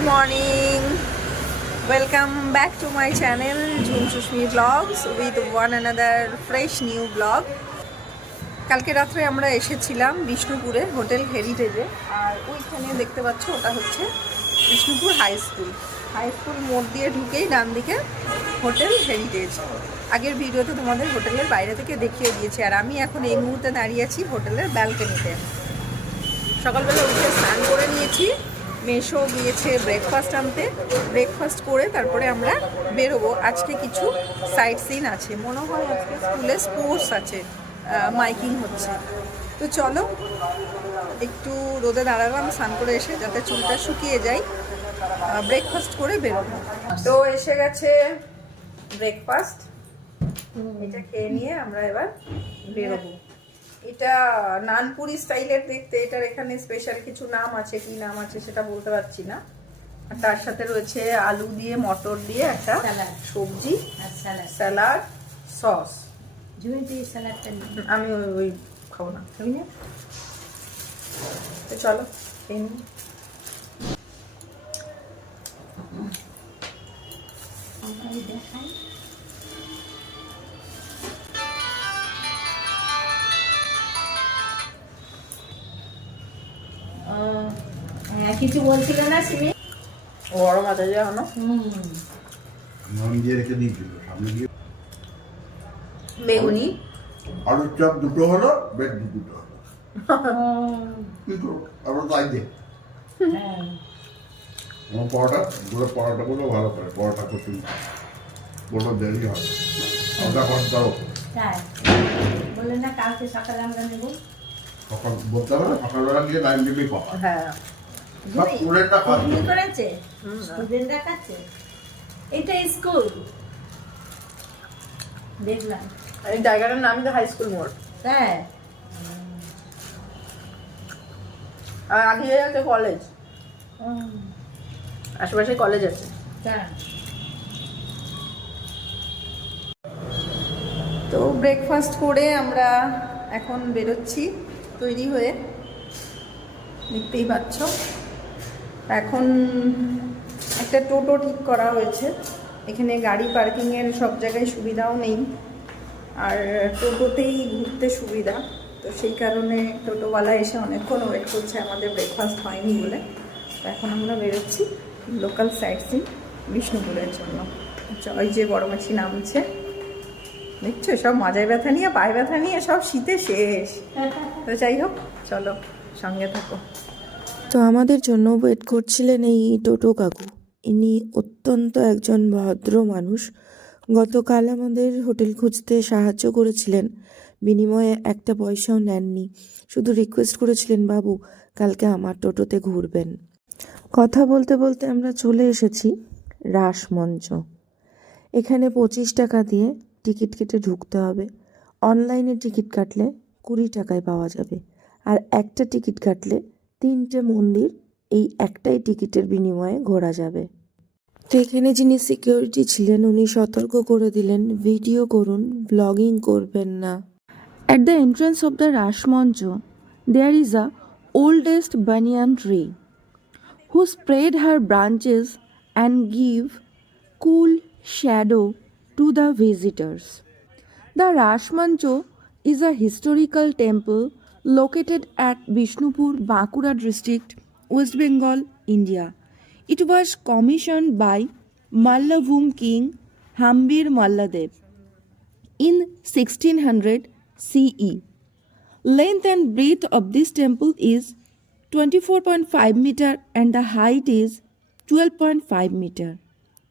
Good morning. Welcome back to my channel Jhum Susmita vlogs with one another fresh new vlog. কালকে রাত্রে আমরা এসেছিলাম বিষ্ণুপুরে হোটেল হেরিটেজে, আর ওইখানে দেখতে পাচ্ছ ওটা হচ্ছে বিষ্ণুপুর হাই স্কুল মোড় দিয়ে ঢুকেই ডান দিকে হোটেল হেরিটেজ। আগের ভিডিওতে তোমাদের হোটেলের বাইরে থেকে দেখিয়ে দিয়েছি, আর আমি এখন এই মুহূর্তে দাঁড়িয়ে আছি হোটেলের ব্যালকনিতে। সকালবেলা উঠে স্নান করে নিয়েছি, মেশো গিয়েছে ব্রেকফাস্ট আনতে, ব্রেকফাস্ট করে তারপরে আমরা বেরোবো। আজকে কিছু সাইট সিন আছে, মনে হয় আজকে স্কুলে স্পোর্টস আছে, মাইকিং হচ্ছে। তো চলো একটু রোদে দাঁড়ালাম স্নান করে এসে, যাতে চুলটা শুকিয়ে যায়, ব্রেকফাস্ট করে বেরোবো। তো এসে গেছে ব্রেকফাস্ট, এটা খেয়ে নিয়ে আমরা এবার বেরোবো। এটা নানপুরি স্টাইলের দেখতে, এটার এখানে স্পেশাল কিছু নাম আছে, কি নাম আছে সেটা বলতে পারছি না। আর তার সাথে রয়েছে আলু দিয়ে মটর দিয়ে একটা সবজি, স্যালাড, সস। আমি ওই খাবো না, খাবি না? তো চলো খেয়ে নিই। কিছু বলছিল না সিমি? গরম আছে যে এখনো। বেগুনি আলুর চপ দুটো হলো, বেড দুটো কি করবো আমরা তাই দিয়ে আমার পরোটা গুলো ভালো করে পরোটা করতে বড় দেরি হয়। আধা ঘন্টাও বললেন না কালকে সকালে আমরা নেবো। সকাল বলতে হবে না, সকালবেলা গিয়ে লাইন দিলেই পাওয়া। হ্যাঁ করেছে স্টুডেন্টরা কাছে, এটা স্কুল দেখলাম। এই জায়গাটার নামই তো হাই স্কুল মোড়। হ্যাঁ, আর আগে আছে কলেজ, আশেপাশে কলেজ আছে। তো ব্রেকফাস্ট করে আমরা এখন বেরোচ্ছি তৈরি হয়ে, দেখতেই পাচ্ছ। এখন একটা টোটো ঠিক করা হয়েছে, এখানে গাড়ি পার্কিংয়ের সব জায়গায় সুবিধাও নেই, আর টোটোতেই ঘুরতে সুবিধা। তো সেই কারণে টোটোওয়ালা এসে অনেকক্ষণ ওয়েট করছে, আমাদের ব্রেকফাস্ট হয়নি বলে। তো এখন আমরা বেরোচ্ছি লোকাল সাইট সিন বিষ্ণুপুরের জন্য। ওই যে বড় মাছি নামছে, দেখছো, সব মাজায় ব্যথা নিয়ে পায়ে ব্যথা নিয়ে সব শীতে শেষ। তো যাই হোক, চলো সঙ্গে থাকো। তো আমাদের জন্য ওয়েট করছিলেন এই টোটো কাকু। ইনি অত্যন্ত একজন ভদ্র মানুষ। গতকাল আমাদের হোটেল খুঁজতে সাহায্য করেছিলেন, বিনিময়ে একটা পয়সাও নেননি, শুধু রিকোয়েস্ট করেছিলেন বাবু কালকে আমার টোটোতে ঘুরবেন। কথা বলতে বলতে আমরা চলে এসেছি রাসমঞ্চ। এখানে 25 টাকা দিয়ে টিকিট কেটে ঢুকতে হবে। অনলাইনে টিকিট কাটলে 20 টাকায় পাওয়া যাবে, আর একটা টিকিট কাটলে 3টে মন্দির এই একটাই টিকিটের বিনিময়ে ঘোরা যাবে। তো এখানে যিনি সিকিউরিটি ছিলেন উনি সতর্ক করে দিলেন ভিডিও করুন, ব্লগিং করবেন না। At the entrance of the Rashmancho, there is a oldest banyan tree who spread her branches and give cool shadow to the visitors. The Rashmancho is a historical temple located at Bishnupur, Bankura district, West Bengal, India. It was commissioned by Mallavum king Hambir Malladev in 1600 CE. Length and breadth of this temple is 24.5 meter and the height is 12.5 meter.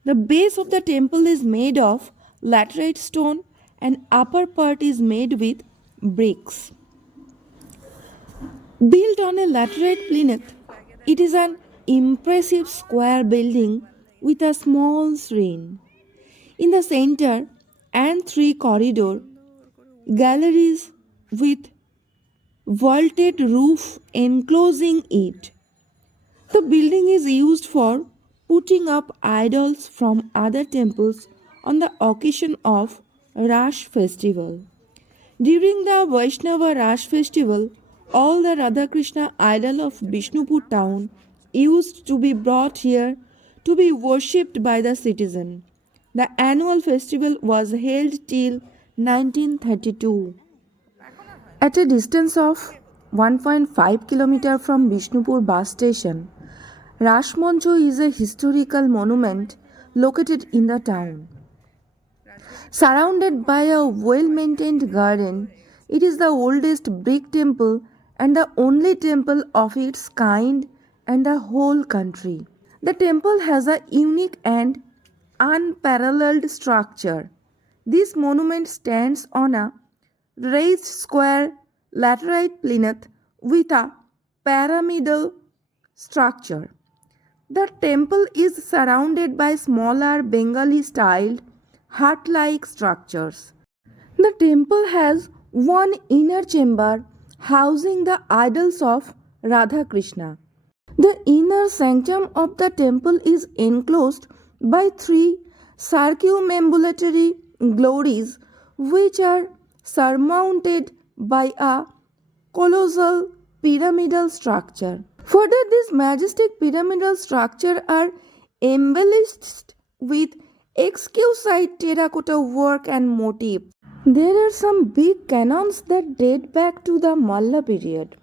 The base of the temple is made of laterite stone and upper part is made with bricks. Built on a laterite plinth, it is an impressive square building with a small shrine in the center and 3 corridor galleries with vaulted roof enclosing it. The building is used for putting up idols from other temples on the occasion of Rash festival. During the Vaishnava Rash festival, all the Radha Krishna idol of Bishnupur town used to be brought here to be worshipped by the citizen. The annual festival was held till 1932. At a distance of 1.5 km from Bishnupur bus station, Rashmoncho is a historical monument located in the town. Surrounded by a well-maintained garden, it is the oldest brick temple and the only temple of its kind in the whole country. The temple has a unique and unparalleled structure. This monument stands on a raised square laterite plinth with a pyramidal structure. The temple is surrounded by smaller Bengali styled hut like structures. The temple has one inner chamber housing the idols of Radha Krishna. The inner sanctum of the temple is enclosed by three circumambulatory glories which are surmounted by a colossal pyramidal structure. Further, this majestic pyramidal structure are embellished with exquisite terracotta work and motifs. There are some big cannons that date back to the Malla period.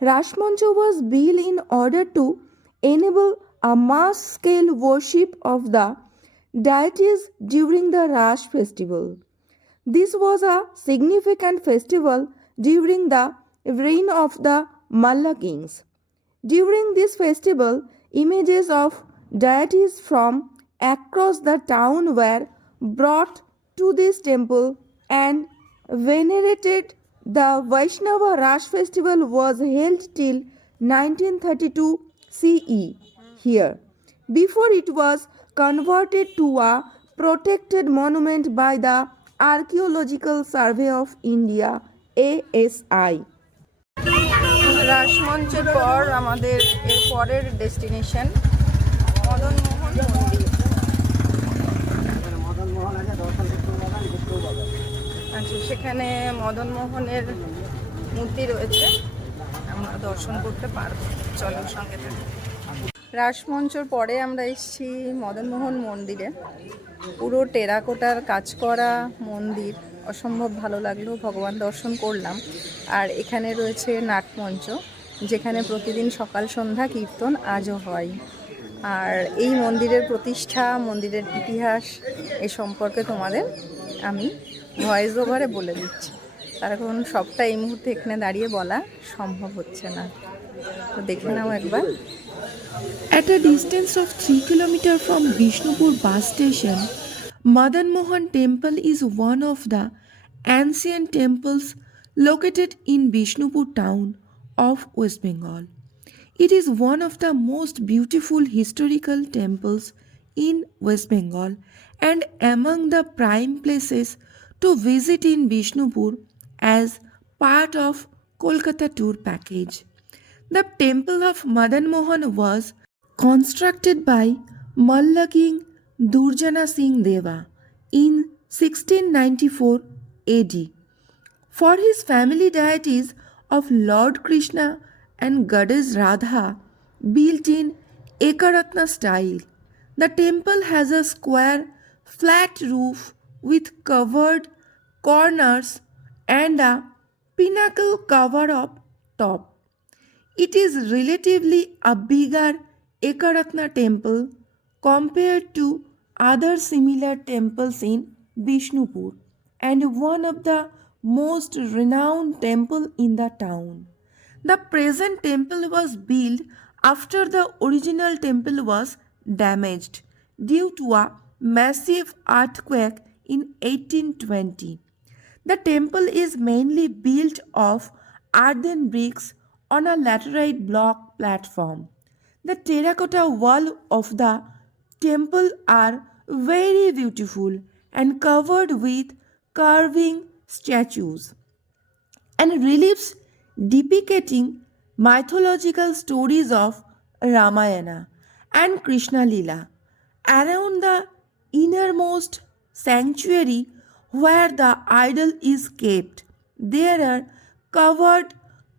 Rashmoncho was built in order to enable a mass-scale worship of the deities during the Rash festival. This was a significant festival during the reign of the Malla kings. During this festival, images of deities from across the town were brought to this temple and venerated. The Vaishnava Rash festival was held till 1932 CE here, before it was converted to a protected monument by the Archaeological Survey of India ASI. রাসমঞ্চের পর আমাদের এর পরের ডেস্টিনেশন মদনমোহন মন্দির। আচ্ছা, সেখানে মদনমোহনের মূর্তি রয়েছে, আমরা দর্শন করতে পারবো। চলো সঙ্গে থাকি। রাসমঞ্চর পরে আমরা এসেছি মদনমোহন মন্দিরে। পুরো টেরাকোটার কাজ করা মন্দির, অসম্ভব ভালো লাগলো, ভগবান দর্শন করলাম। আর এখানে রয়েছে নাটমঞ্চ, যেখানে প্রতিদিন সকাল সন্ধ্যা কীর্তন আজও হয়। আর এই মন্দিরের প্রতিষ্ঠা, মন্দিরের ইতিহাস এ সম্পর্কে তোমাদের আমি ভয়েস ওভারে বলে দিচ্ছি, তার কারণ সবটা এই মুহূর্তে এখানে দাঁড়িয়ে বলা সম্ভব হচ্ছে না। তো দেখে নাও একবার। At a distance of 3 km from Bishnupur bus station, Madan Mohan Temple is one of the ancient temples located in Bishnupur town of West Bengal. It is one of the most beautiful historical temples in West Bengal and among the prime places to visit in Bishnupur as part of Kolkata tour package. The temple of Madan Mohan was constructed by Malla King Durjana Singh Deva in 1694 AD for his family deities of Lord Krishna and Goddess Radha, built in Ekaratna style. The temple has a square flat roof with covered corners and a pinnacle cover up top. It is relatively a bigger Ekaratna temple compared to other similar temples in Bishnupur and one of the most renowned temple in the town. The present temple was built after the original temple was damaged due to a massive earthquake in 1820. The temple is mainly built of earthen bricks on a laterite block platform. The terracotta wall of the temple are very beautiful and covered with carving statues and reliefs depicting mythological stories of Ramayana and Krishna Lila. Around the innermost sanctuary where the idol is kept, there are covered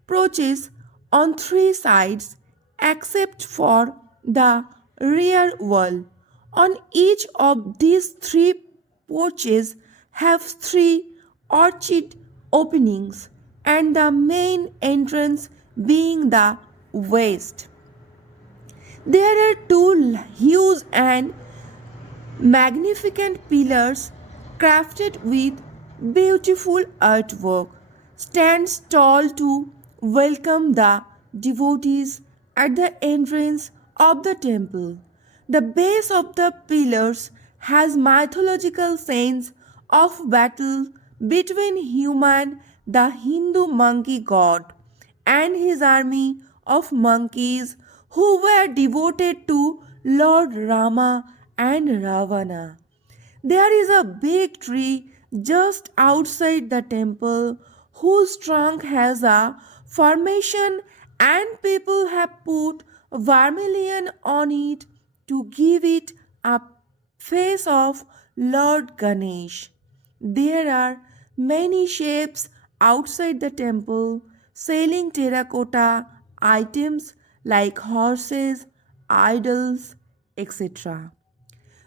porches on three sides, except for the rear wall. On each of these three porches have three orchid openings, and the main entrance being the west. There are two huge and magnificent pillars crafted with beautiful artwork stands tall to welcome the devotees at the entrance of the temple. The base of the pillars has mythological scenes of battle between human, the Hindu monkey god, and his army of monkeys who were devoted to Lord Rama and Ravana. There is a big tree just outside the temple whose trunk has a formation, and people have put vermilion on it to give it a face of Lord Ganesh. There are many shapes outside the temple selling terracotta items like horses, idols, etc.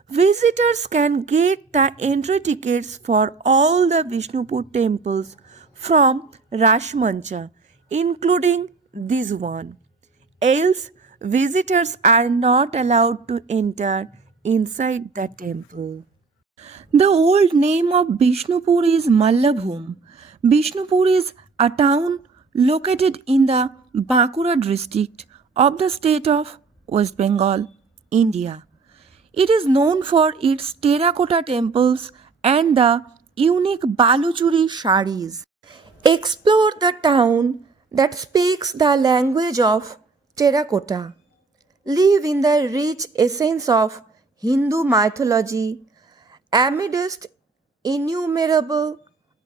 Visitors can get the entry tickets for all the Vishnupur temples from Rashmancha, including this one. Else, visitors are not allowed to enter inside the temple. The old name of Bishnupur is Mallabhum. Bishnupur is a town located in the Bankura district of the state of West Bengal, India. It is known for its terracotta temples and the unique Baluchuri saris. Explore the town that speaks the language of terracotta. Live in the rich essence of Hindu mythology amidst innumerable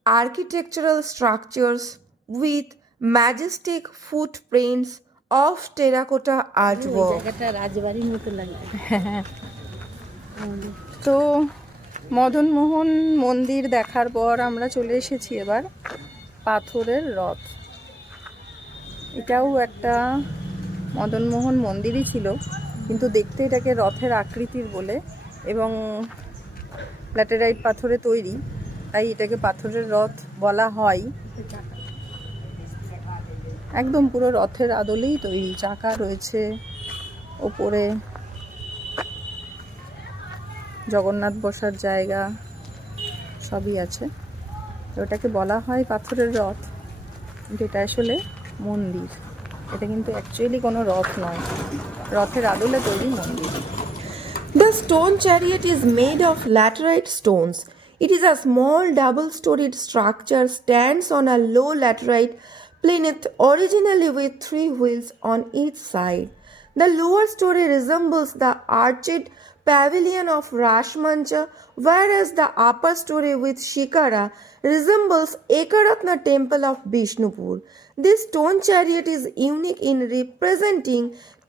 architectural structures with majestic footprints of terracotta artwork. জায়গাটা রাজবাড়ির মতো লাগে। তো মদনমোহন মন্দির দেখার পর আমরা চলে এসেছি এবার পাথরের রথ। এটাও একটা মদনমোহন মন্দিরই ছিল, কিন্তু দেখতে এটাকে রথের আকৃতির বলে এবং ল্যাটেরাইট পাথরে তৈরি, তাই এটাকে পাথরের রথ বলা হয়। একদম পুরো রথের আদলেই তৈরি, চাকা রয়েছে ওপরে, জগন্নাথ বসার জায়গা সবই আছে। তো এটাকে বলা হয় পাথরের রথ, কিন্তু এটা আসলে মন্দির। এটা কিন্তু অ্যাকচুয়ালি কোনো রথ নয়, রথের আদলে তৈরি মন্দির। The stone chariot is made of laterite stones. It is a small double-storied structure, stands on a low laterite plinth, originally with three wheels on each side. The lower story resembles the arched pavilion of Rashmancha, whereas the upper story with Shikara resembles Ekaratna temple of Bishnupur. This stone chariot is unique in representing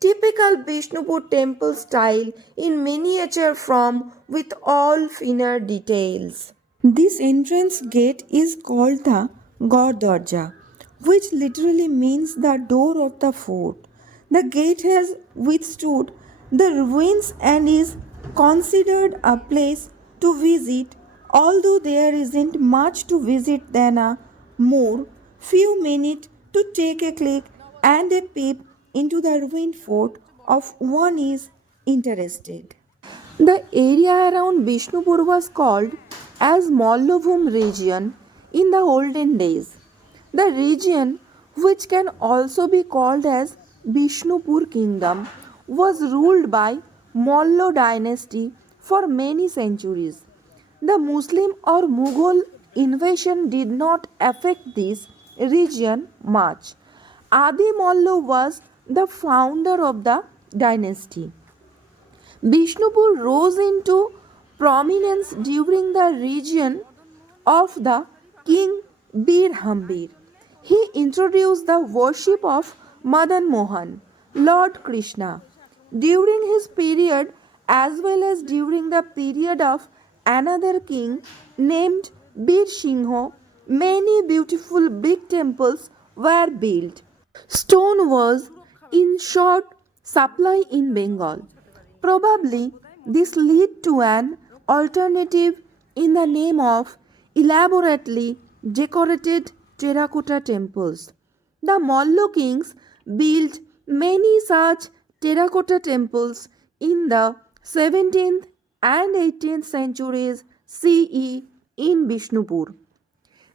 typical Bishnupur temple style in miniature form with all finer details. This entrance gate is called the Gordarja, which literally means the door of the fort. The gate has withstood the ruins and is considered a place to visit, although there isn't much to visit than a more few minutes to take a click and a peep into the ruined fort of one is interested. The area around Bishnupur was called as Mallavum region in the olden days. The region, which can also be called as Bishnupur kingdom, was ruled by Mallo dynasty for many centuries. The Muslim or Mughal invasion did not affect this region much. Adi Mallo was the founder of the dynasty. Bishnupur rose into prominence during the reign of the king Bir Hambir. He introduced the worship of Madan Mohan, Lord Krishna. During his period, as well as during the period of another king named Bir Singho, many beautiful big temples were built. Stone was Inshot supply in Bengal. Probably this led to an alternative in the name of elaborately decorated terracotta temples. The Mallo kings built many such terracotta temples in the 17th and 18th centuries CE in Bishnupur.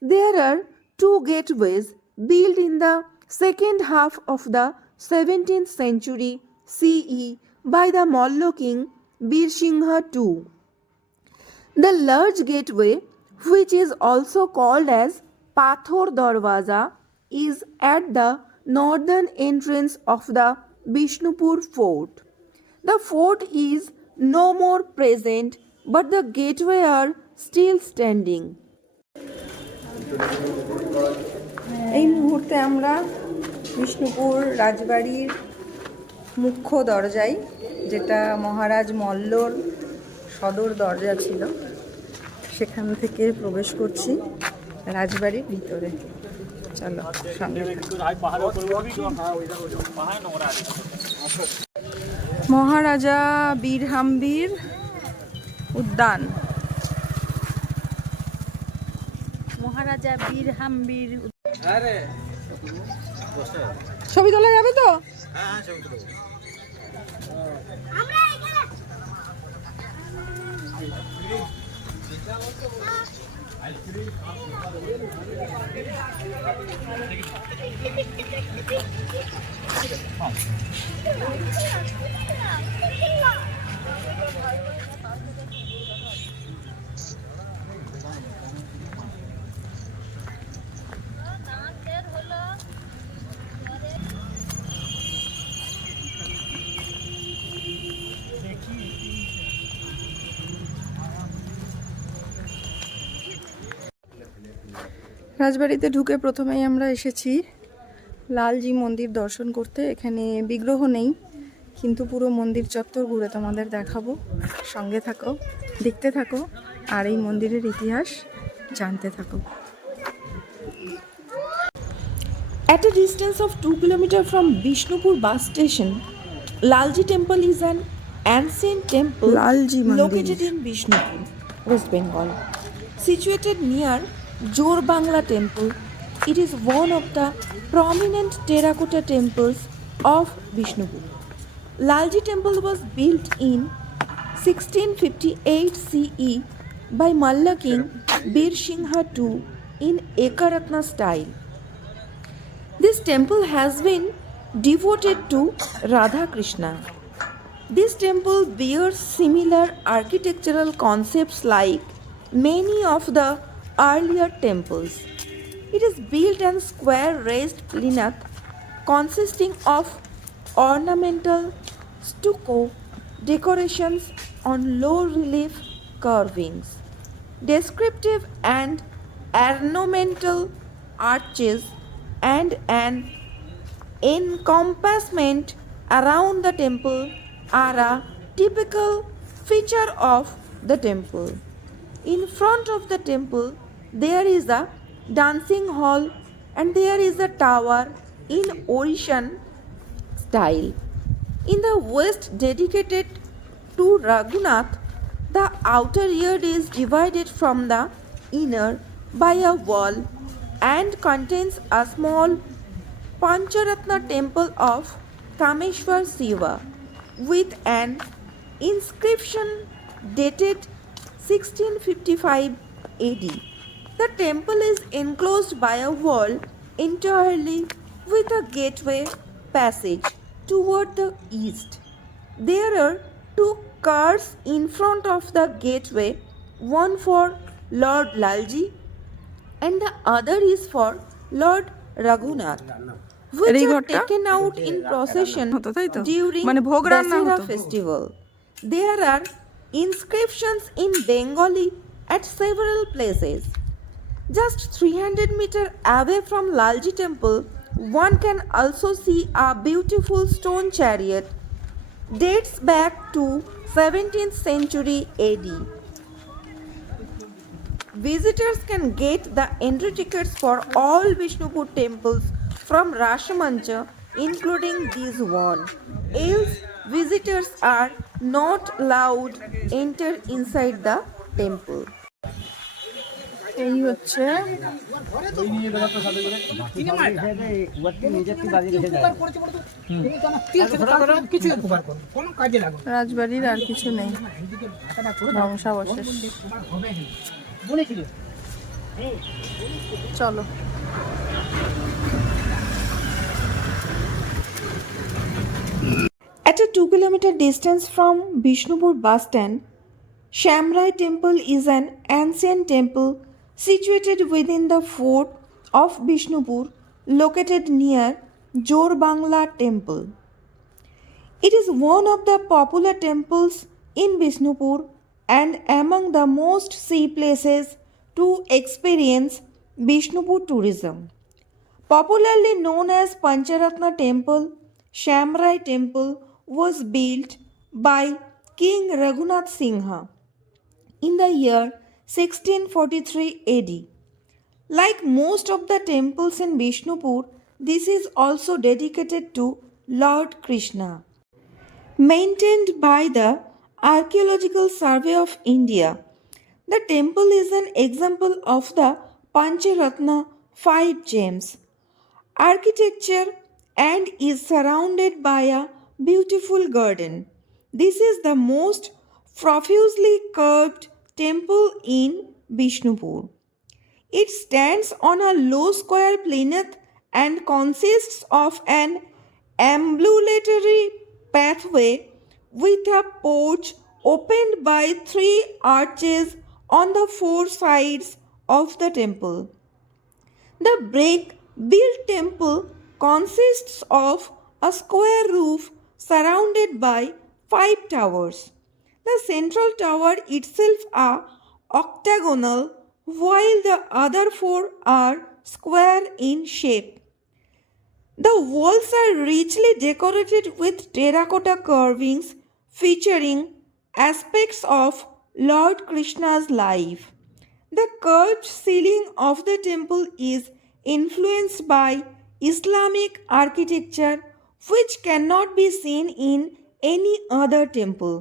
There are two gateways built in the second half of the 17th century CE by the Mallo king Birsingha II. The large gateway, which is also called as Pathor Darwaza, is at the northern entrance of the Bishnupur fort. The fort is no more present, but the gateway are still standing. এই মুহূর্তে আমরা বিষ্ণুপুর রাজবাড়ির মুখ্য দরজায়, যেটা মহারাজ মল্লর সদর দরজা ছিল, সেখান থেকে প্রবেশ করছি রাজবাড়ির ভিতরে। চলো সঙ্গে মহারাজা বীরহাম্বীর উদ্যান। মহারাজা বীরহাম্বীর ছবি তোলা যাবে তো? রাজবাড়িতে ঢুকে প্রথমেই আমরা এসেছি লালজি মন্দির দর্শন করতে। এখানে বিগ্রহ নেই, কিন্তু পুরো মন্দির চত্বর ঘুরে তোমাদের দেখাবো। সঙ্গে থাকো, দেখতে থাকো, আর এই মন্দিরের ইতিহাস জানতে থাকো। At a distance of 2 kilometers from Bishnupur bus station, Lalji temple is an ancient temple Lalji Mandir located in Bishnupur, West Bengal. Situated near Jor Bangla temple, it is one of the prominent terracotta temples of Bishnupur. Lalji temple was built in 1658 CE by Malla king Birsingha II in Ekaratna style. This temple has been devoted to Radha Krishna. This temple bears similar architectural concepts like many of the earlier temples. It is built on square raised plinth consisting of ornamental stucco decorations on low relief carvings, descriptive and ornamental arches, and an encompassment around the temple are a typical feature of the temple. In front of the temple there is a dancing hall and there is a tower in Orishan style. In the west, dedicated to Raghunath, the outer yard is divided from the inner by a wall and contains a small Pancharatna temple of Kameshwar Shiva with an inscription dated 1655 AD. The temple is enclosed by a wall entirely with a gateway passage toward the east. There are two cars in front of the gateway, one for Lord Lalji and the other is for Lord Raghunath, which are taken out in procession during Dasara festival. There are inscriptions in Bengali at several places. Just 300 meters away from Lalji temple, one can also see a beautiful stone chariot dates back to 17th century AD. Visitors can get the entry tickets for all Bishnupur temples from Rashamancha, including this one. else visitors are not allowed enter inside the temple. এই হচ্ছে রাজবাড়ির, আর কিছু নেই, ধ্বংসাবশেষ। চলো। At a 2 kilometer distance from Bishnupur bus stand, Shamrai Temple is an ancient temple situated within the fort of Bishnupur, located near Jorbangla Temple. It is one of the popular temples in Bishnupur and among the most see places to experience Bishnupur tourism. Popularly known as Pancharatna Temple, Shamrai Temple was built by King Raghunath Singha in the year 1643 AD. Like most of the temples in Bishnupur, this is also dedicated to Lord Krishna. Maintained by the Archaeological Survey of India, the temple is an example of the Pancharatna 5 gems architecture and is surrounded by a beautiful garden. This is the most profusely curved temple in Bishnupur. It stands on a low square plinth and consists of an ambulatory pathway with a porch opened by 3 arches on the 4 sides of the temple. The brick-built temple consists of a square roof surrounded by 5 towers. The central tower itself are octagonal, while the other 4 are square in shape. The walls are richly decorated with terracotta carvings featuring aspects of Lord Krishna's life. The curved ceiling of the temple is influenced by Islamic architecture, which cannot be seen in any other temple.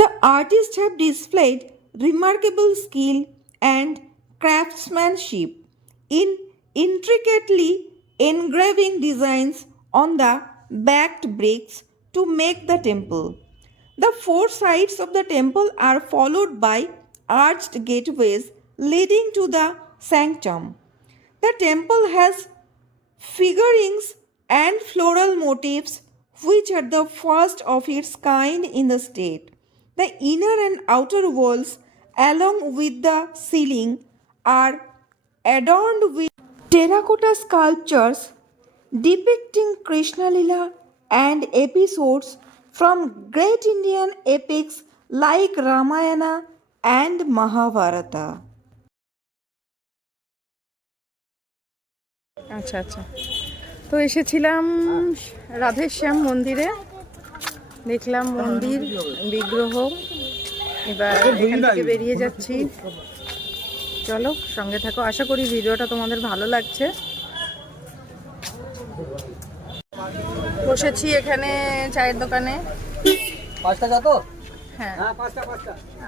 The artists have displayed remarkable skill and craftsmanship in intricately engraving designs on the backed bricks to make the temple. The 4 sides of the temple are followed by arched gateways leading to the sanctum. The temple has figurines and floral motifs which are the first of its kind in the state. The inner and outer walls along with the ceiling are adorned with terracotta sculptures depicting Krishna Lila and episodes from great Indian epics like Ramayana and Mahabharata. আচ্ছা আচ্ছা, তো এসেছিলাম রাধেশ্যাম মন্দিরে, দেখলাম মন্দির বিগ্রহ। এবার এখান থেকে বেরিয়ে যাচ্ছি, চলো সঙ্গে থাকো। আশা করি ভিডিওটা তোমাদের ভালো লাগছে। বসেছি এখানে চায়ের দোকানে। 5 টাকা তো? হ্যাঁ,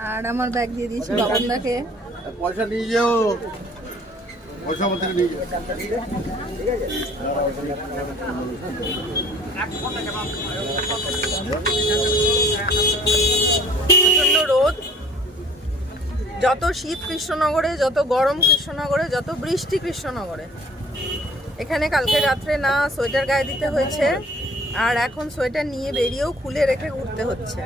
আর আমার ব্যাগ দিয়ে দিয়েছি বাবনদাকে। পয়সা নিয়ে যাও, পয়সা আমার থেকে নিয়ে যাও। প্রচন্ড রোদ, যত শীত কৃষ্ণনগরে, যত গরম কৃষ্ণনগরে, যত বৃষ্টি কৃষ্ণনগরে। এখানে কালকে রাত্রে না সোয়েটার গায়ে দিতে হয়েছে, আর এখন সোয়েটার নিয়ে বেরিয়েও খুলে রেখে ঘুরতে হচ্ছে।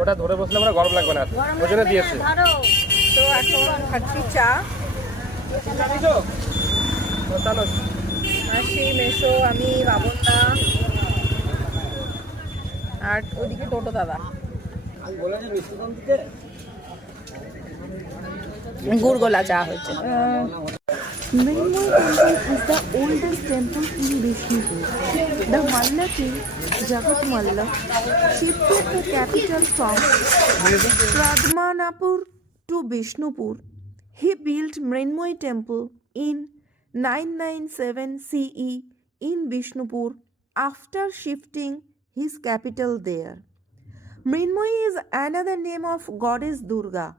ওটা ধরে বসলে আমরা গরম লাগবে না, ওই জন্য দিয়েছি। তো এখন খাচ্ছি চা। মাসি, মেশো, আমি, বাবনদা আর ওদিকে টোটো দাদা। গুড়গোলা চা হচ্ছে। Mrinmoy Temple is the oldest temple in Bishnupur. The Malla king Jagat Malla shifted the capital from Pradmanapur to Bishnupur. He built Mrinmoy Temple in 997 CE in Bishnupur after shifting his capital there. Mrinmoyi is another name of goddess Durga.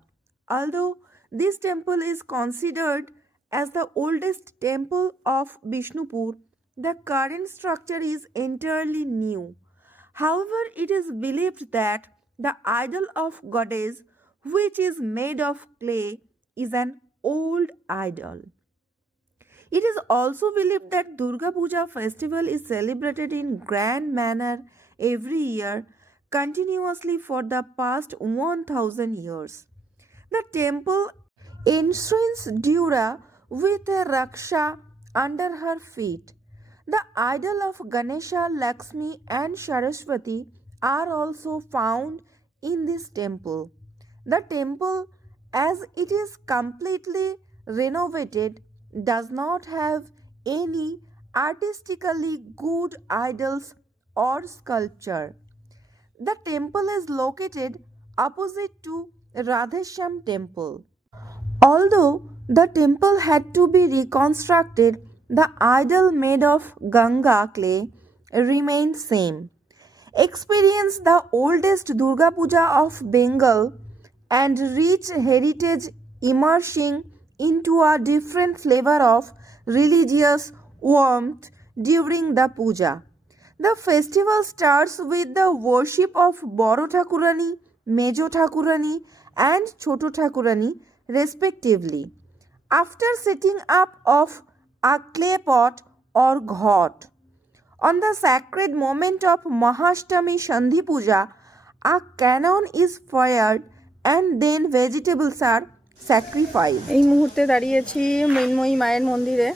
Although this temple is considered as the oldest temple of Bishnupur, the current structure is entirely new. However, it is believed that the idol of goddess, which is made of clay, is an old idol. It is also believed that Durga Puja festival is celebrated in grand manner every year continuously for the past 1000 years. The temple enshrines Dura with a raksha under her feet. The idol of Ganesha, Lakshmi and Saraswati are also found in this temple. The temple, as it is completely renovated, does not have any artistically good idols or sculpture. The temple is located opposite to Radhesham temple. Although the temple had to be reconstructed, the idol made of Ganga clay remained same. Experience the oldest Durga Puja of Bengal and rich heritage immersing into a different flavor of religious warmth during the puja. The festival starts with the worship of Boro Thakurani, Mejo Thakurani and Choto Thakurani respectively. After setting up of a clay pot or ghat, on the sacred moment of Mahashtami Sandhi Puja, a cannon is fired and then vegetables are sacrificed. এই মুহূর্তে দাঁড়িয়েছি মৃন্ময়ী মায়ের মন্দিরে।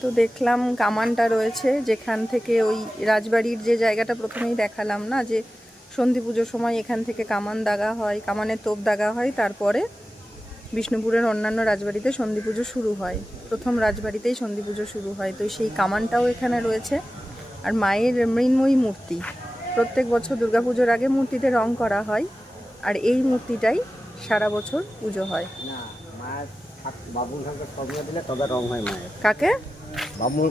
তো দেখলাম কামানটা রয়েছে, যেখান থেকে ওই রাজবাড়ির যে জায়গাটা প্রথমেই দেখালাম না, যে সন্ধি পুজোর সময় এখান থেকে কামান দাগা হয়, কামানের তোপ দাগা হয়, তারপরে বিষ্ণুপুরের অন্যান্য রাজবাড়িতে সন্ধি পুজো শুরু হয়। প্রথম রাজবাড়িতেই সন্ধি পুজো শুরু হয়। তো সেই কামানটাও এখানে রয়েছে। আর মায়ের মৃন্ময়ী মূর্তি প্রত্যেক বছর দুর্গাপুজোর আগে মূর্তিতে রং করা হয়, আর এই মূর্তিটাই সারা বছর পুজো হয়। না, মায়ের বামুন ঠাকুর স্বপ্ন দিলে তবে রং হয় মায়ের। কাকে?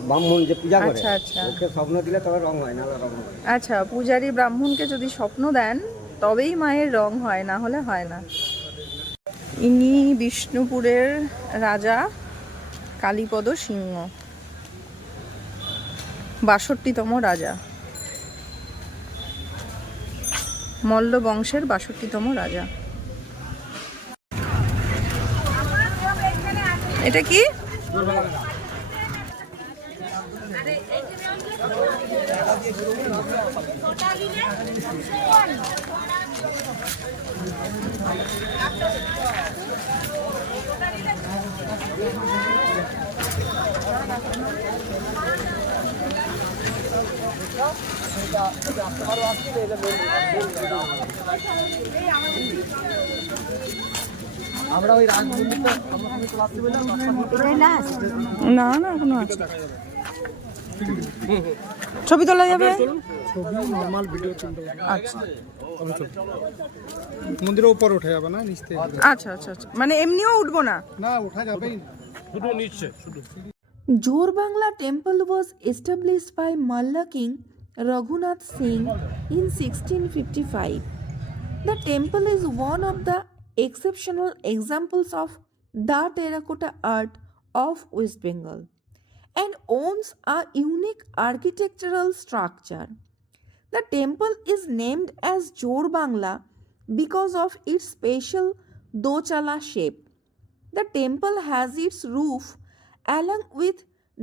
ব্রাহ্মণ যে পূজা করে, আচ্ছা আচ্ছা, ওকে স্বপ্ন দিলে তবে রং হয়, না রং হয়। আচ্ছা, পূজারী ব্রাহ্মণকে যদি স্বপ্ন দেন তবেই মায়ের রং হয়, না হলে হয় না। ইনি বিষ্ণুপুরের রাজা কালীপদ সিংহ, ৬২তম রাজা, মল্ল বংশের ৬২তম রাজা। এটা কি? আমরা ওই রাজমন্দিরটা না না, এখনো আছে। ছবি তোলা যাবে? নরমাল ভিডিও চলতে আচ্ছা মন্দিরের উপর উঠে যাবে না, নিচ থেকে। আচ্ছা আচ্ছা আচ্ছা, মানে এমনিও উঠবো না? না, উঠা যাবে শুধু নিচে শুধু। Jorbangla temple was established by Malla king Raghunath Singh in 1655. The temple is one of the exceptional examples of the terracotta art of West Bengal and owns a unique architectural structure. The temple is named as Jorbangla because of its special dochala shape. The temple has its roof along with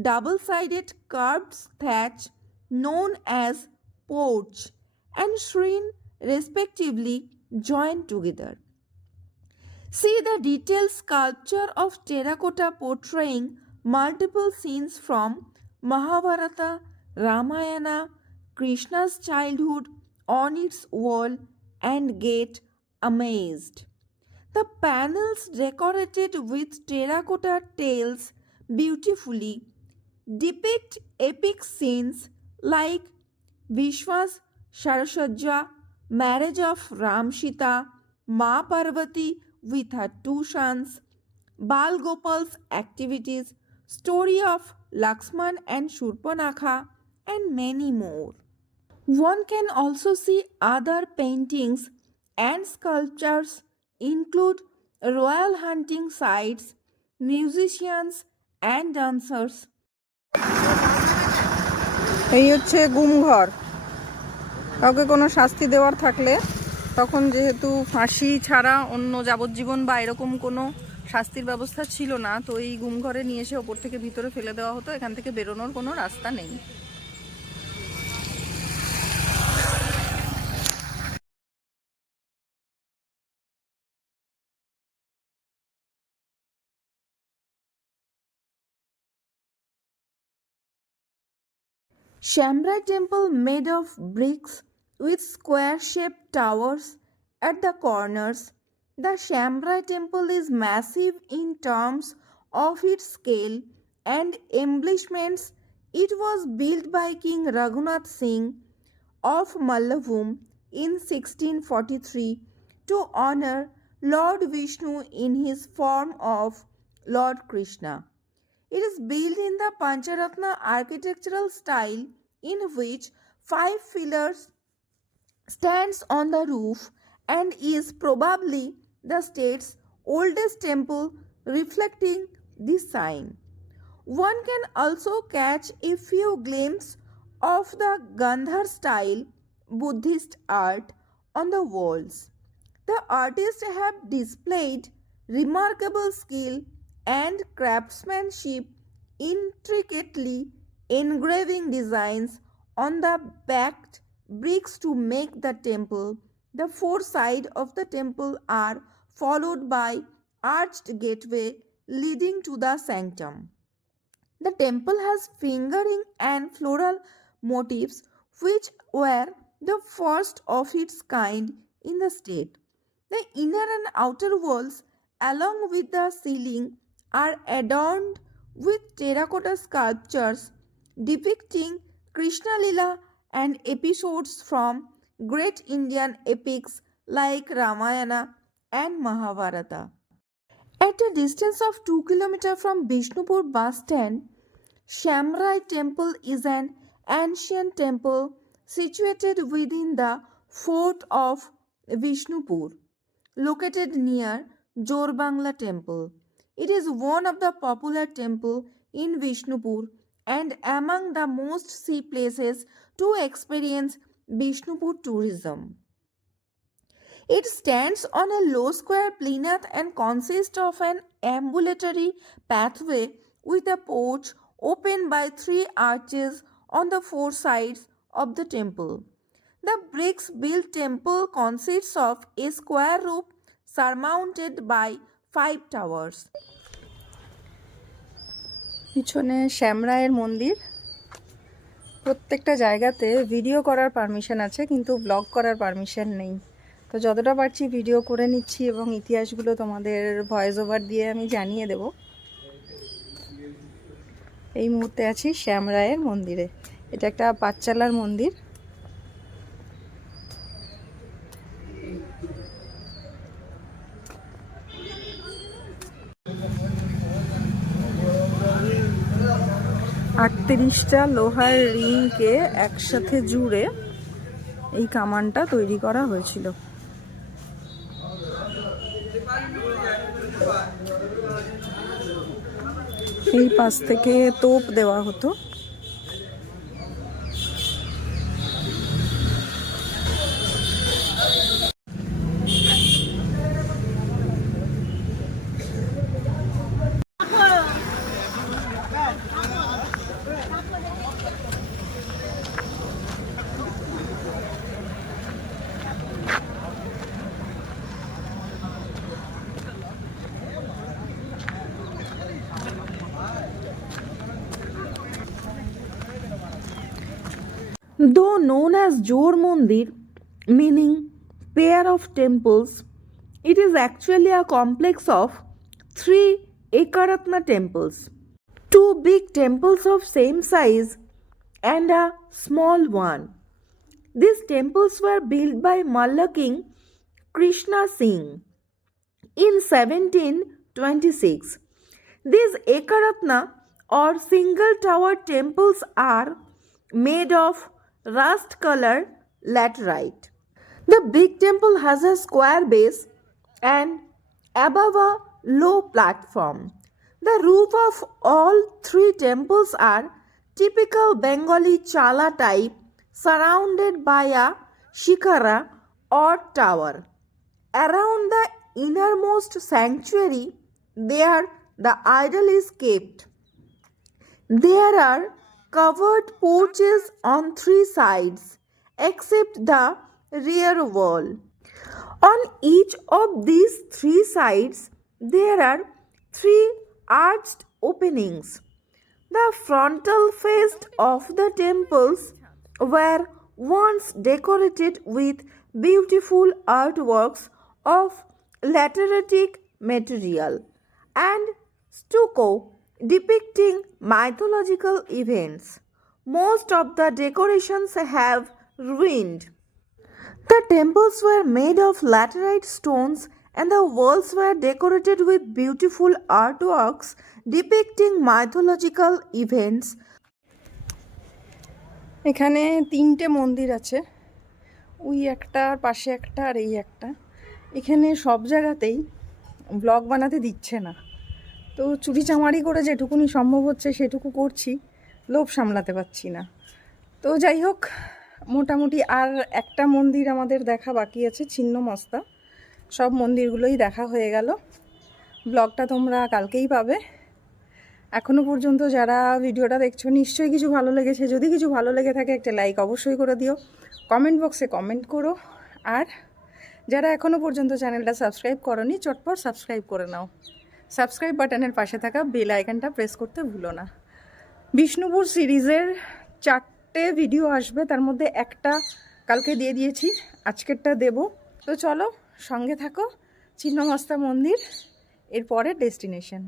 double-sided curved thatch known as porch and shrine respectively joined together. See the detailed sculpture of terracotta portraying multiple scenes from Mahabharata, Ramayana, Krishna's childhood on its wall and get amazed. The panels decorated with terracotta tails beautifully depict epic scenes like Vishwa's Saraswajja, marriage of Ram Sita, Ma Parvati with her two sons, Bal Gopal's activities, story of Lakshman and Shurpanakha, and many more. One can also see other paintings and sculptures include royal hunting sites, musicians and dancers. এই হচ্ছে গুমঘর। কাউকে কোনো শাস্তি দেওয়ার থাকলে তখন যেহেতু ফাঁসি ছাড়া অন্য যাবজ্জীবন বা এরকম কোনো শাস্তির ব্যবস্থা ছিল না, তো এই গুমঘরে নিয়ে এসে ওপর থেকে ভিতরে ফেলে দেওয়া হতো। এখান থেকে বেরোনোর কোনো রাস্তা নেই। Shambrai temple made of bricks with square-shaped towers at the corners. The Shambrai temple is massive in terms of its scale and embellishments. It was built by King Raghunath Singh of Mallavum in 1643 to honor Lord Vishnu in his form of Lord Krishna. It is built in the Pancharatna architectural style, in which 5 pillars stands on the roof and is probably the state's oldest temple, reflecting this sign. One can also catch a few glimpses of the Gandhar style Buddhist art on the walls. The artists have displayed remarkable skill and craftsmanship, intricately engraving designs on the backed bricks to make the temple. The 4 sides of the temple are followed by arched gateway leading to the sanctum. The temple has fingering and floral motifs which were the first of its kind in the state. The inner and outer walls along with the ceiling are adorned with terracotta sculptures depicting Krishna Lila and episodes from great Indian epics like Ramayana and Mahabharata. At a distance of 2 km from Bishnupur bus stand, Shambrai temple is an ancient temple situated within the fort of Vishnupur, located near Jorbangla temple. It is one of the popular temple in Vishnupur and among the most see places to experience Vishnupur tourism. It stands on a low square plinth and consists of an ambulatory pathway with a porch opened by 3 arches on the 4 sides of the temple. The bricks built temple consists of a square roof surmounted by 5 towers. পিছনে শ্যামরায়ের মন্দির। প্রত্যেকটা জায়গাতে ভিডিও করার পারমিশন আছে, কিন্তু ব্লগ করার পারমিশন নেই। তো যতটা পারছি ভিডিও করে নিচ্ছি এবং ইতিহাসগুলো তোমাদের ভয়েস ওভার দিয়ে আমি জানিয়ে দেব। এই মুহূর্তে আছি শ্যামরায়ের মন্দিরে। এটা একটা পাঁচচালার মন্দির। আটত্রিশটা লোহার রিংকে একসাথে জুড়ে এই কামানটা তৈরি করা হয়েছিল। এই পাশ থেকে তোপ দেওয়া হতো। Though known as Jor Mandir, meaning pair of temples, it is actually a complex of 3 Ekaratna temples. 2 big temples of same size and a small one. These temples were built by Malla King Krishna Singh in 1726. These Ekaratna or single tower temples are made of rust colored laterite. The big temple has a square base and above a low platform. The roof of all three temples are typical Bengali chala type, surrounded by a shikara or tower. Around the innermost sanctuary, there the idol is kept. There are covered porches on three sides, except the rear wall. On each of these three sides, there are three arched openings. The frontal face of the temples were once decorated with beautiful artworks of lateritic material and stucco depicting mythological events. Most of the decorations have ruined. The temples were made of laterite stones and the walls were decorated with beautiful artworks depicting mythological events. এখানে তিনটে মন্দির আছে, ওই একটা, পাশে একটা আর এই একটা। এখানে সব জায়গাতেই ব্লগ বানাতে দিচ্ছে না, তো চুরিচামারি করে যেটুকুনি সম্ভব হচ্ছে সেটুকু করছি, লোভ সামলাতে পারছি না। তো যাই হোক, মোটামুটি আর একটা মন্দির আমাদের দেখা বাকি আছে, ছিন্নমস্তা। সব মন্দিরগুলোই দেখা হয়ে গেল। ব্লগটা তোমরা কালকেই পাবে। এখনও পর্যন্ত যারা ভিডিওটা দেখছো নিশ্চয়ই কিছু ভালো লেগেছে। যদি কিছু ভালো লেগে থাকে একটা লাইক অবশ্যই করে দিও, কমেন্ট বক্সে কমেন্ট করো, আর যারা এখনও পর্যন্ত চ্যানেলটা সাবস্ক্রাইব করোনি চটপট সাবস্ক্রাইব করে নাও। সাবস্ক্রাইব বাটনের পাশে থাকা বেল আইকনটা প্রেস করতে ভুলো না। বিষ্ণুপুর সিরিজের 4টে ভিডিও আসবে, তার মধ্যে একটা কালকে দিয়ে দিয়েছি, আজকেরটা দেব। তো চলো সঙ্গে থাকো। ছিন্নমস্তা মন্দির এরপরের destination.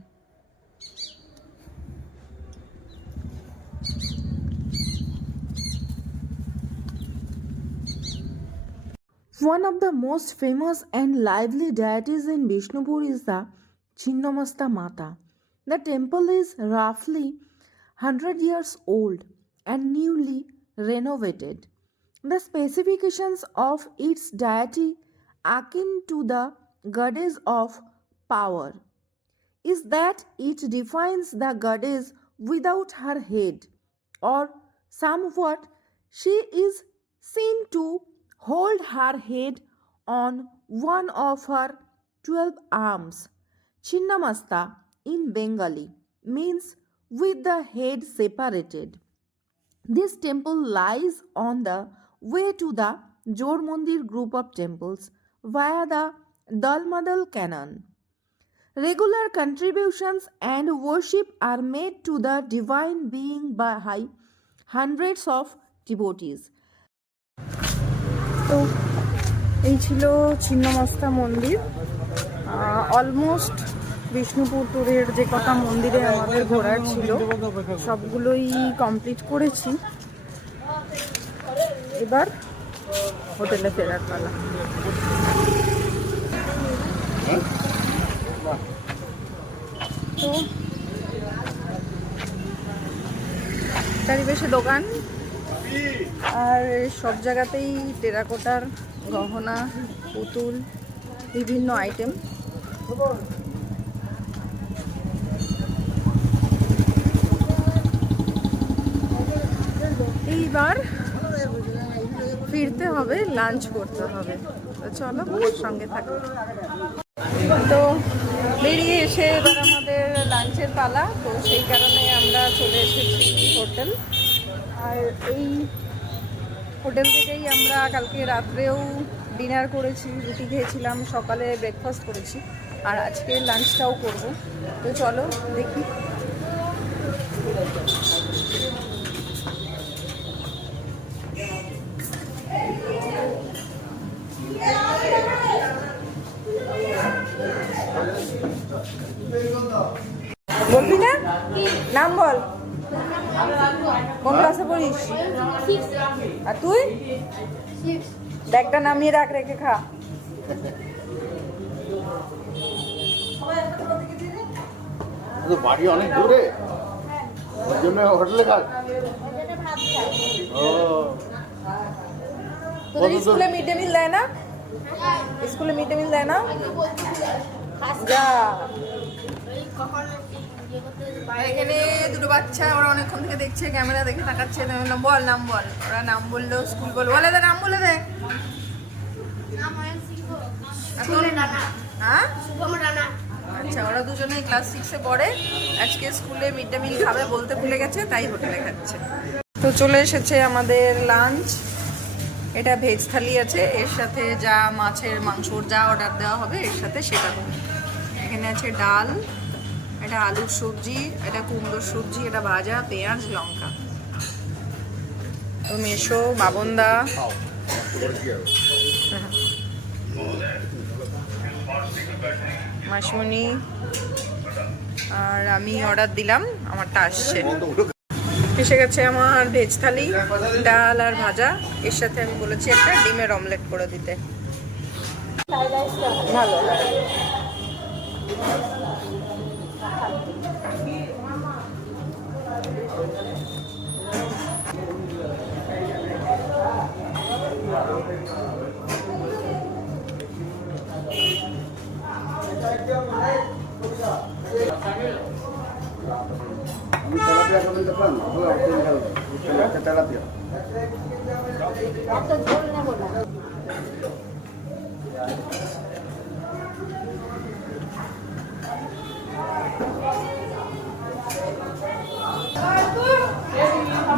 One of the most famous and lively deities in Bishnupur is the Chinnamasta Mata. The temple is roughly 100 years old and newly renovated. The specifications of its deity, akin to the goddess of power, is that it defines the goddess without her head, or somewhat she is seen to hold her head on one of her 12 arms. Chinnamasta in Bengali means with the head separated. This temple lies on the way to the Jor Mandir group of temples via the Dalmadal Canal. Regular contributions and worship are made to the divine being by hundreds of devotees. তো এই ছিল ছিন্নমস্তা মন্দির। অলমোস্ট বিষ্ণুপুর ট্যুরের যে কটা মন্দিরে আমাদের ঘোরার ছিল সবগুলোই কমপ্লিট করেছি। এবার হোটেলে ফেরার পালা। তো চারিপাশে দোকান, আর সব জায়গাতেই টেরাকোটার গহনা, পুতুল, বিভিন্ন আইটেম। এইবার ফিরতে হবে, লাঞ্চ করতে হবে। তো চলো সঙ্গে থাকো। তো বেরিয়ে এসে এবার আমাদের লাঞ্চের পালা, তো সেই কারণে আমরা চলে এসেছি হোটেল। আর এই হোটেল থেকেই আমরা কালকে রাত্রেও ডিনার করেছি, রুটি খেয়েছিলাম, সকালে ব্রেকফাস্ট করেছি, আর আজকে লাঞ্চটাও করব। তো চলো দেখি। বলবি না? নাম বল। কোন ক্লাসে পড়িস? আর তুই? ব্যাগটা নামিয়ে রাখ, রেখে খা। বাড়ি অনেক দূরে। ওর জন্য হোটেলে কাজ। ও তোদের স্কুলে মিড ডে মিল দেয় না? স্কুলে মিড ডে মিল দেয় না? যা এখানে দুটো বাচ্চা, ওরা অনেকক্ষণ থেকে দেখছে, ক্যামেরা দেখে তাকাচ্ছে। বল নাম বল। ওরা নাম বললো, স্কুল বল, বলে দে নাম বলে দে। হ্যাঁ আচ্ছা, ওরা দুজনেই ক্লাস 6-এ পড়ে। আজকে স্কুলে মিড ডে মিল খাবে বলতে ভুলে গেছে, তাই হোটেলে খাচ্ছে। তো চলে এসেছে আমাদের লাঞ্চ। এটা ভেজ থালি আছে, এর সাথে যা মাছের মাংসর যা অর্ডার দেওয়া হবে এর সাথে সেটা হবে। এখানে আছে ডাল, এটা আলুর সবজি, এটা কুমড়োর সবজি, এটা ভাজা, পেঁয়াজ, লঙ্কা। তো মেশো, বাবনদা, মাসমণি আর আমি অর্ডার দিলাম, আমারটা আসছে। এসে গেছে আমার ভেজ থালি, ডাল আর ভাজা, এর সাথে আমি বলেছি একটা ডিমের অমলেট করে দিতে। ভালো আমি তেলাপিয়া খাবেন দেখলাম ভালো তেলাপিয়া এত ঝোল নেবো না।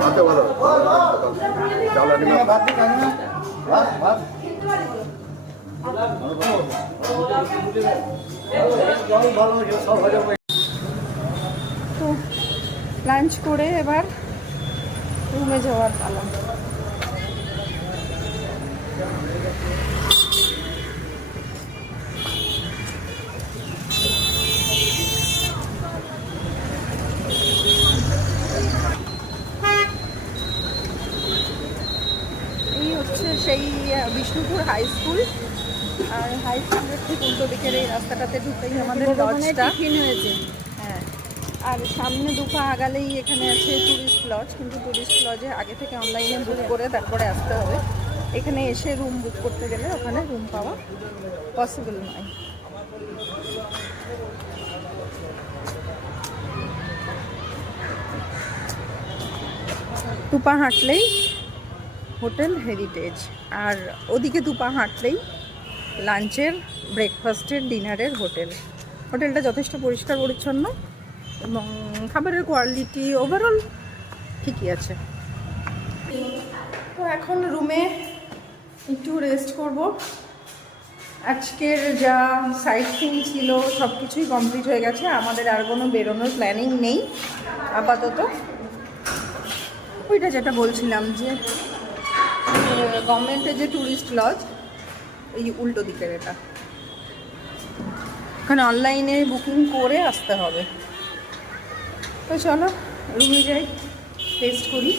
ভাতে ভালো চাল ডিম ভাত দিই কেন না? ভাত ভাত জল ভালো সব হয়ে যাবে। তো লাঞ্চ করে এবার রুমে যাওয়ার পালা। এই হচ্ছে সেই বিষ্ণুপুর হাই স্কুল, আর হাই স্কুলের ঠিক উল্টো দিকের এই রাস্তাটাতে ঢুকেই আমাদের লজটা। হ্যাঁ, আর সামনে দুপা আগালেই এখানে আছে ট্যুরিস্ট লজ, কিন্তু ট্যুরিস্ট লজে আগে থেকে অনলাইনে বুক করে তারপরে আসতে হবে। এখানে এসে রুম বুক করতে গেলে ওখানে রুম পাওয়া পসিবল নয়। দুপা হাঁটলেই হোটেল হেরিটেজ, আর ওদিকে দুপা হাঁটলেই লাঞ্চের, ব্রেকফাস্টের, ডিনারের হোটেল। হোটেলটা যথেষ্ট পরিষ্কার পরিচ্ছন্ন এবং খাবারের কোয়ালিটি ওভারঅল ঠিকই আছে। তো এখন রুমে একটু রেস্ট করব। আজকের যা সাইট সিন ছিল সব কিছুই কমপ্লিট হয়ে গেছে, আমাদের আর কোনো বেরোনোর প্ল্যানিং নেই আপাতত। ওইটা যেটা বলছিলাম যে গভর্নমেন্টের যে ট্যুরিস্ট লজ, এই উল্টো দিকের এটা, ওখানে অনলাইনে বুকিং করে আসতে হবে। তো চলো রুমে যাই, টেস্ট করি।